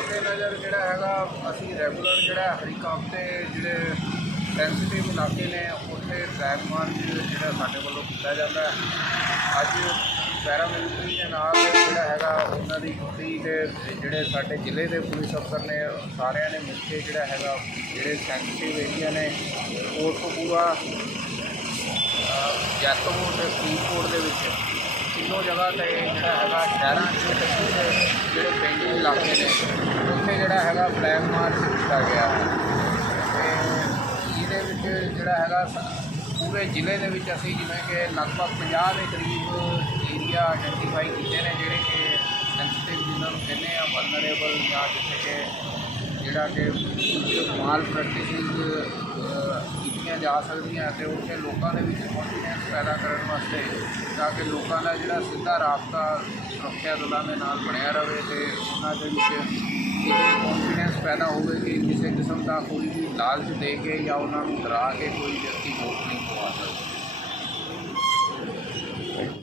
ਮੱਦੇਨਜ਼ਰ ਜਿਹੜਾ ਹੈਗਾ, ਅਸੀਂ ਰੈਗੂਲਰ ਜਿਹੜਾ ਹਰੀਕਾਮ ਤੇ ਜਿਹੜੇ ਸੈਂਸਿਟਿਵ ਇਲਾਕੇ ਨੇ, ਉੱਥੇ ਟ੍ਰੈਕ ਮਾਰਚ ਜਿਹੜਾ ਸਾਡੇ ਵੱਲੋਂ ਕੀਤਾ ਜਾਂਦਾ ਹੈ। ਅੱਜ ਪੈਰਾਮਿਲਟਰੀ ਦੇ ਨਾਲ ਜਿਹੜਾ ਹੈਗਾ, ਉਹਨਾਂ ਦੀ ਕੁੱਤੀ ਤੇ ਜਿਹੜੇ ਸਾਡੇ ਜ਼ਿਲ੍ਹੇ ਦੇ ਪੁਲਿਸ ਅਫਸਰ ਨੇ, ਸਾਰਿਆਂ ਨੇ ਮਿਲ ਕੇ ਜਿਹੜਾ ਹੈਗਾ, ਜਿਹੜੇ ਸੈਂਸਿਟਿਵ ਏਰੀਆ ਨੇ ਕੋਟਕਪੂਰਾ ਜੈਤੋ ਤੇ ਫਰੀਦਕੋਟ ਦੇ ਵਿੱਚ ਤਿੰਨੋਂ ਜਗ੍ਹਾ ਤੇ ਜਿਹੜਾ ਹੈਗਾ, ਸ਼ਹਿਰਾਂ 'ਚ ਤੇ ਜਿਹੜੇ ਪੇਂਡੂ ਇਲਾਕੇ ਨੇ, ਉੱਥੇ ਜਿਹੜਾ ਹੈਗਾ ਫਲੈਗ ਮਾਰਚ ਕੀਤਾ ਗਿਆ। ਤੇ ਇਹਦੇ ਵਿੱਚ ਜਿਹੜਾ ਹੈਗਾ ਪੂਰੇ ਜ਼ਿਲ੍ਹੇ ਦੇ ਵਿੱਚ ਅਸੀਂ ਜਿਵੇਂ ਕਿ ਲਗਭਗ 50 ਦੇ ਕਰੀਬ ਏਰੀਆ ਆਇਡੈਂਟੀਫਾਈ ਕੀਤੇ ਨੇ, ਜਿਹੜੇ ਕਿ ਸੈਂਸਿਟਿਵ ਜਿਨ੍ਹਾਂ ਨੂੰ ਕਹਿੰਦੇ ਆ ਵਲਨਰੇਬਲ ਜਾਂ ਜਿੱਥੇ ਕਿ ਜਿਹੜਾ ਕਿ ਕੁਝ ਮਾਲ ਪ੍ਰੈਕਟਿਸਿਸ ਕੀਤੀਆਂ ਜਾ ਸਕਦੀਆਂ ਤੇ ਉੱਥੇ ਲੋਕਾਂ ਦੇ ਵਿੱਚ ਕੌਨਫੀਡੈਂਸ ਪੈਦਾ ਕਰਨ ਵਾਸਤੇ ਤਾਂ ਕਿ ਲੋਕਾਂ ਦਾ ਜਿਹੜਾ ਸਿੱਧਾ ਰਾਬਤਾ ਸੁਰੱਖਿਆ ਦਲਾਂ ਦੇ ਨਾਲ ਬਣਿਆ ਰਹੇ ਤੇ ਉਹਨਾਂ ਦੇ ਵਿੱਚ ਇਹ ਕੌਨਫੀਡੈਂਸ ਪੈਦਾ ਹੋਵੇ ਕਿ ਕਿਸੇ ਕਿਸਮ ਦਾ ਕੋਈ ਵੀ ਲਾਲਚ ਦੇ ਕੇ ਜਾਂ ਉਹਨਾਂ ਨੂੰ ਡਰਾ ਕੇ ਕੋਈ ਵਿਅਕਤੀ ਵੋਟ ਨਹੀਂ ਪਵਾ ਸਕਦਾ।